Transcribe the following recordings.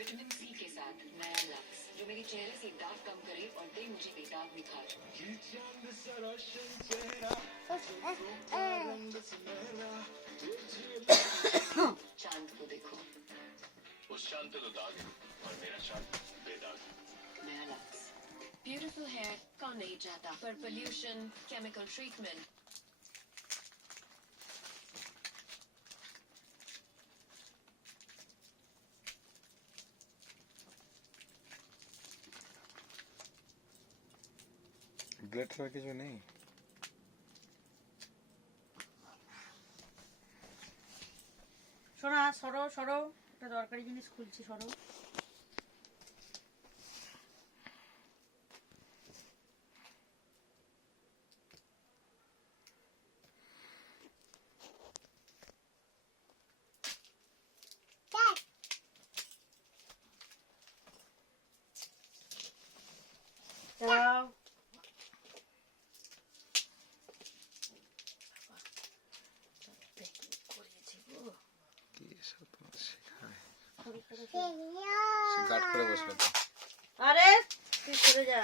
Vitamin C के साथ नया लक्स जो मेरे चेहरे से दाग कम करे और दे मुझे बेदाग निखार। चांद को देखो, उस चांद पे तो दाग है और मेरा चांद बेदाग। नया लक्स ब्यूटीफुल हेयर कौन नहीं चाहता, पर पोल्यूशन, केमिकल ट्रीटमेंट, গ্লেট ছাড়া কিছু নেই। শোনা সরো সরো, একটা দরকারি জিনিস খুলছি, সরো। যাও। গার্ড করে বসলো তো। আরে তুই সরে যা।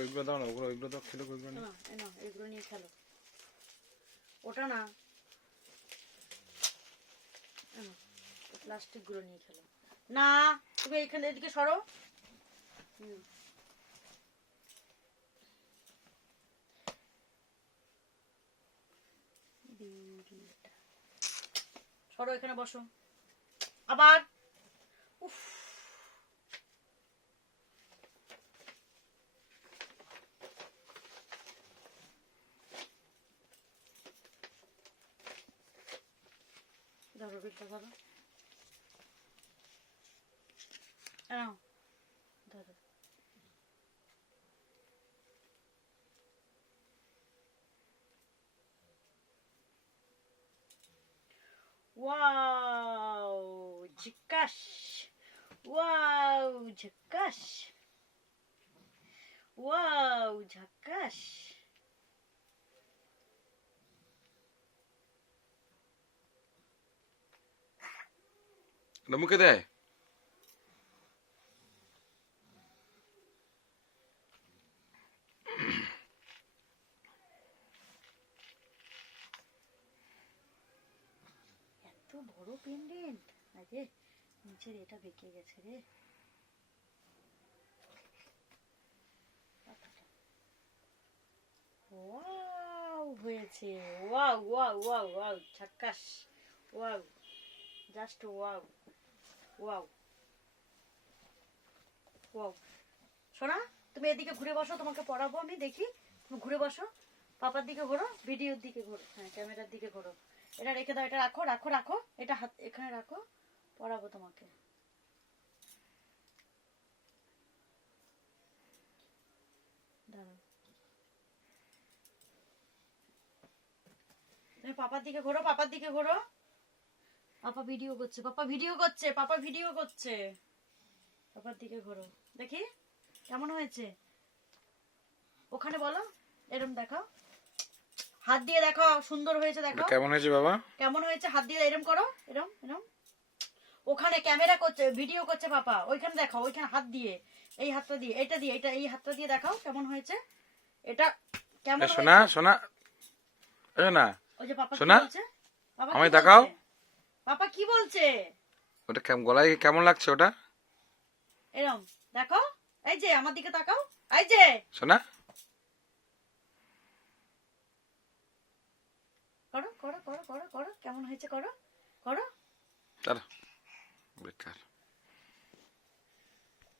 ওইগুলো দাও না, ওইগুলো দাও, খেলো ওইগুলো না। না এগুলো নিয়ে খেলো, ওটা না, প্লাস্টিক গুলো নিয়ে খেলো। না তুমি এইখানে এদিকে সরো। সরো, এখানে বসো। আবার উফ, ধরো বিলটা ধরো, ধরো। ওয়াও ঝকাশ, ওয়াও ঝকাশ, ওয়াও ঝকাশ। মুখে দেয়। এত বড় পেন্ডেন্ট, আরে নিচের এটা বেঁকে গেছে রে। ওয়াও হয়েছে, ওয়াও ওয়াও ওয়াও ওয়াও ঝকাশ, wow just wow wow wow. শোনা তুমি এদিকে ঘুরে বসো, তোমাকে পড়াবো আমি, দেখি তুমি ঘুরে বসো, পাপার দিকে ঘোরো, ভিডিওর দিকে ঘোরো, হ্যাঁ ক্যামেরার দিকে ঘোরো। এটা রেখে দাও, এটা রাখো রাখো রাখো, এটা হাত এখানে রাখো, পড়াবো তোমাকে। দাঁড়াও, তুমি পাপার দিকে ঘোরো, পাপার দিকে ঘোরো। পাপা ভিডিও করছে, পাপা ভিডিও করছে, পাপা ভিডিও করছে, পাপার দিকে ঘোরো, দেখি কেমন হয়েছে। ওখানে বলো, এরম দেখাও, হাত দিয়ে দেখাও, সুন্দর হয়েছে দেখো। কেমন হয়েছে বাবা? কেমন হয়েছে, হাত দিয়ে এরম করো, এরম এরম। ওখানে ক্যামেরা করছে, ভিডিও করছে পাপা, ওইখানে দেখাও, ওইখানে হাত দিয়ে, এই হাতটা দিয়ে, এটা দিয়ে, এটা এই হাতটা দিয়ে দেখাও কেমন হয়েছে। এটা কেমন হয়েছে? শোনা শোনা না, ওই যে পাপা কি শোনা, বলছে, পাপা আমায় কি দেখাও। বলছে? পাপা কি বলছে? ওটা গলায় কেমন লাগছে ওটা? এরম দেখো, এই যে আমার দিকে তাকাও, এই যে শোনা, করো করো করো করো করো, কেমন হয়েছে করো করো। তারা বেকার